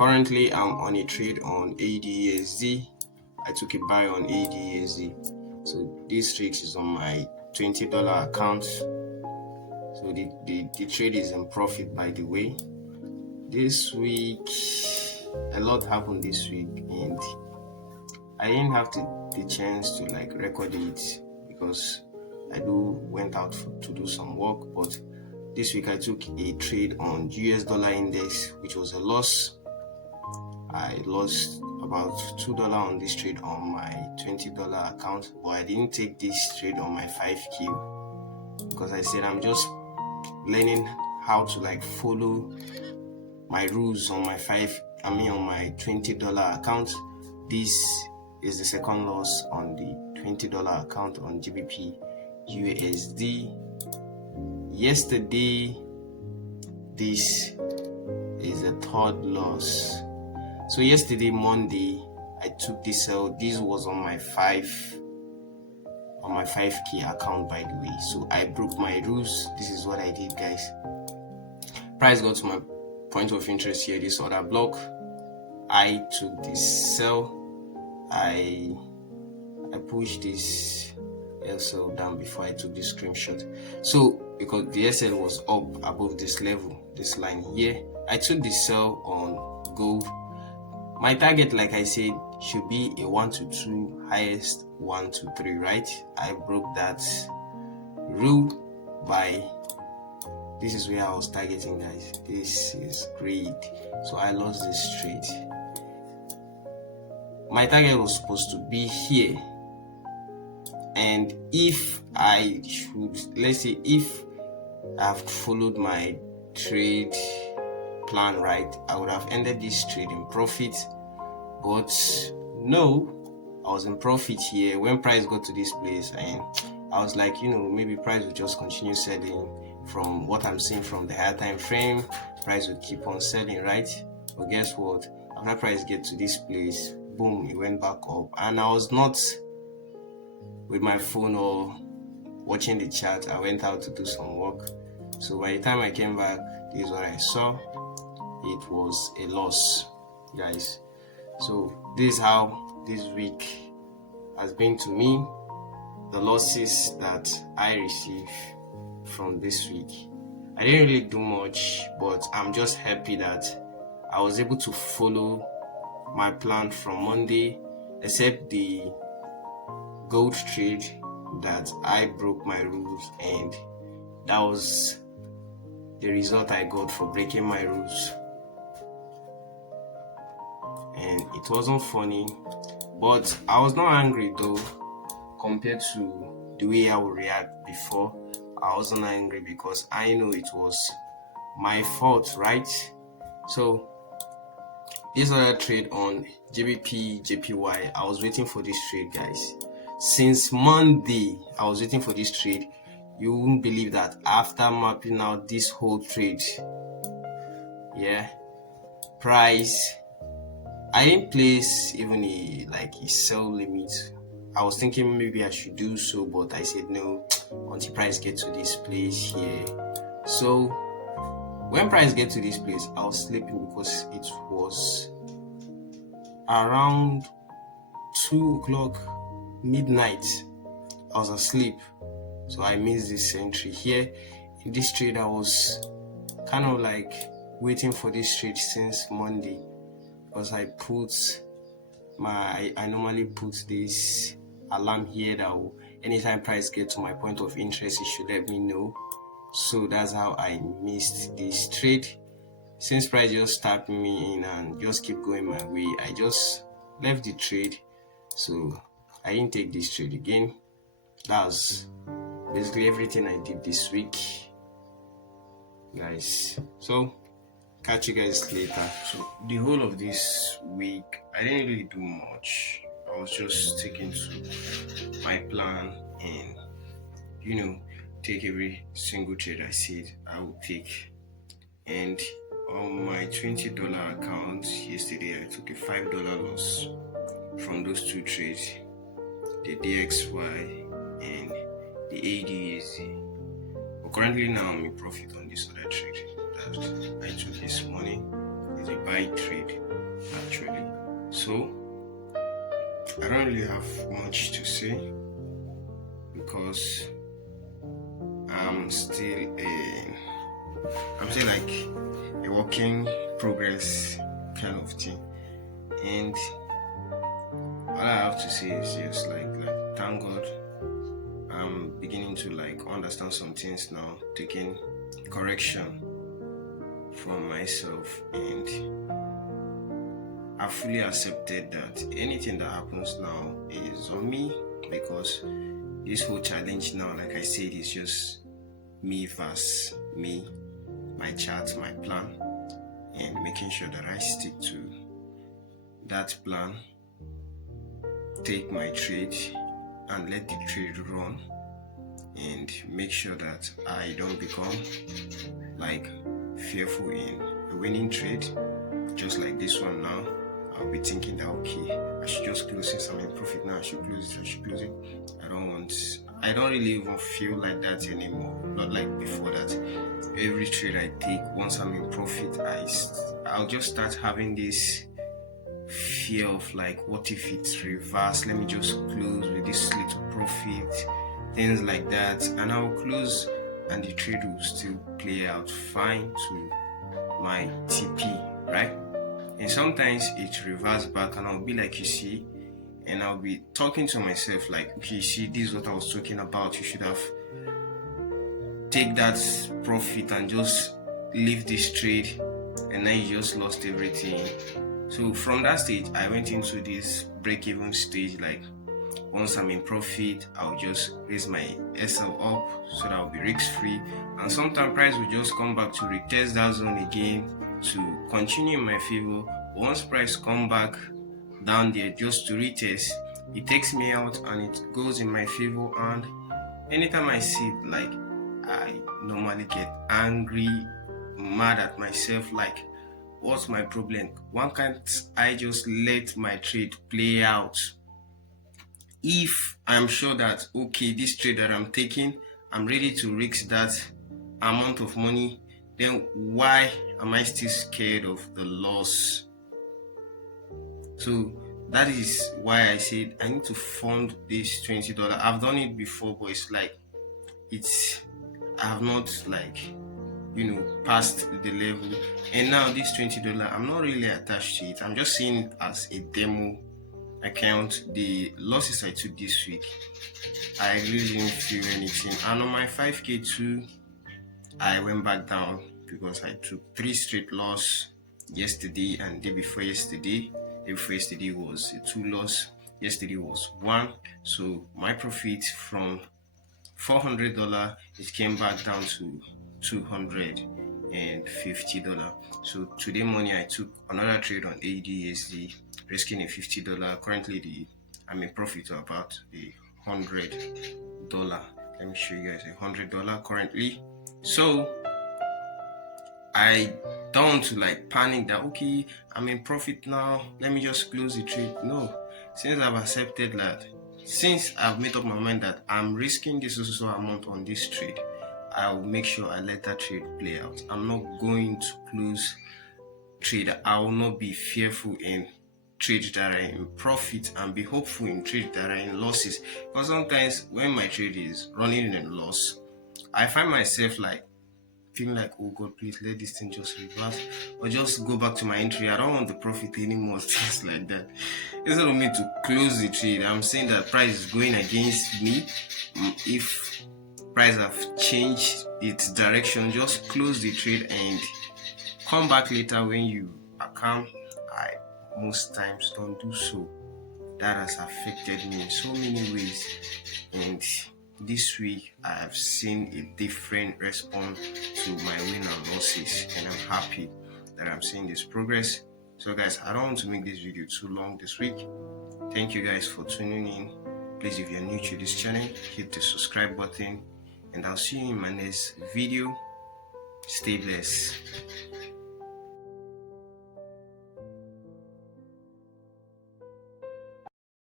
Currently I'm on a trade on ADUSD. I took a buy on ADUSD. So this trade is on my $20 account. So the trade is in profit, by the way. This week, a lot happened this week, and I didn't have the chance to record it because I went out to do some work. But this week I took a trade on US dollar index, which was a loss. I lost about $2 on this trade on my $20 account, but I didn't take this trade on my 5Q because I said I'm just learning how to follow my rules on my on my $20 account. This is the second loss on the $20 account on GBP USD. Yesterday, this is a third loss. So yesterday, Monday, I took this sell. This was on my 5K account, by the way. So I broke my rules. This is what I did, guys. Price got to my point of interest here, this other block. I took this sell. I pushed this SL down before I took this screenshot. So because the SL was up above this level, this line here, I took the sell on gold. My target, like I said, should be a 1 to 2, highest 1 to 3, right? I broke that rule by, this is where I was targeting, guys. This is great. So I lost this trade. My target was supposed to be here. And if I should, let's say if I've followed my trade plan right, I would have ended this trade in profit. But no, I was in profit here when price got to this place, and I was like, maybe price will just continue selling. From what I'm seeing from the higher time frame, price will keep on selling, right? But guess what? After price get to this place, boom, it went back up, and I was not with my phone or watching the chart. I went out to do some work. So by the time I came back, this is what I saw. It was a loss, guys. So this is how this week has been to me. The losses that I received from this week, I didn't really do much, but I'm just happy that I was able to follow my plan from Monday, except the gold trade that I broke my rules, and that was the result I got for breaking my rules. And it wasn't funny, but I was not angry though compared to the way I would react before. I wasn't angry because I know it was my fault, right? So this other trade on GBP JPY, I was waiting for this trade, guys. Since Monday, I was waiting for this trade. You won't believe that after mapping out this whole trade, price, I didn't place even a sell limit. I was thinking maybe I should do so, but I said no until price get to this place here. So when price get to this place, I was sleeping because it was around 2 o'clock midnight. I was asleep, so I missed this entry here. In this trade, I was kind of waiting for this trade since Monday, because I normally put this alarm here that anytime price get to my point of interest, it should let me know. So that's how I missed this trade. Since price just tapped me in and just keep going my way, I just left the trade. So I didn't take this trade again. That's basically everything I did this week, guys. So catch you guys later. So the whole of this week, I didn't really do much. I was just sticking to my plan and take every single trade I said I would take. And on my $20 account yesterday, I took a $5 loss from those two trades, the DXY and the ADUSD. But currently now I'm in profit on this other trade that I took this morning. It's a buy trade. So I don't really have much to say because I'm still like a working progress kind of thing, and all I have to say is just like thank God I'm beginning to like understand some things now, taking correction from myself, and I fully accepted that anything that happens now is on me, because this whole challenge now, like I said, is just me versus me, my chart, my plan, and making sure that I stick to that plan, take my trade and let the trade run, and make sure that I don't become like fearful in a winning trade. Just like this one now, I'll be thinking that okay, I should just close since I'm in profit now, I should close it. I don't really even feel like that anymore. Not like before that. Every trade I take, once I'm in profit, I'll just start having this fear of like, what if it's reversed? Let me just close with this little profit, things like that, and I'll close and the trade will still play out fine to my TP, right? And sometimes it reverses back and I'll be like, you see, and I'll be talking to myself like, okay, you see, this is what I was talking about. You should have take that profit and just leave this trade, and then you just lost everything. So from that stage, I went into this break-even stage. Like once I'm in profit, I'll just raise my SL up so that I'll be risk-free. And sometimes price will just come back to retest that zone again to continue in my favor. Once price come back down there just to retest, it takes me out and it goes in my favor. And anytime I see it, like I normally get angry, mad at myself, like what's my problem? Why can't I just let my trade play out? If I'm sure that okay, this trade that I'm taking, I'm ready to risk that amount of money, then why am I still scared of the loss? So that is why I said I need to fund this $20. I've done it before, but it's like I have not like passed the level, and now this $20, I'm not really attached to it. I'm just seeing it as a demo account. The losses I took this week, I really didn't feel anything, and on my 5k too, I went back down because I took 3 straight loss yesterday and day before yesterday. Day before yesterday was a 2 loss, yesterday was 1. So my profit from $400, it came back down to $250. So today morning I took another trade on AUDUSD, risking a $50. Currently I'm in profit of about $100. Let me show you guys $100 currently. So I don't want to like panic that okay, I'm in profit now, let me just close the trade. No, since I've accepted that, since I've made up my mind that I'm risking this also amount on this trade, I'll make sure I let that trade play out. I'm not going to close trade. I will not be fearful in trades that are in profit and be hopeful in trades that are in losses. Because sometimes when my trade is running in loss, I find myself like feeling like, oh God, please let this thing just reverse or just go back to my entry. I don't want the profit anymore, things like that. Instead of me to close the trade, I'm saying that price is going against me. If price have changed its direction, just close the trade and come back later when you are calm. I most times don't do so. That has affected me in so many ways, and this week I have seen a different response to my win and losses, and I'm happy that I'm seeing this progress. So guys, I don't want to make this video too long this week. Thank you guys for tuning in. Please, if you're new to this channel, hit the subscribe button, and I'll see you in my next video. Stay blessed.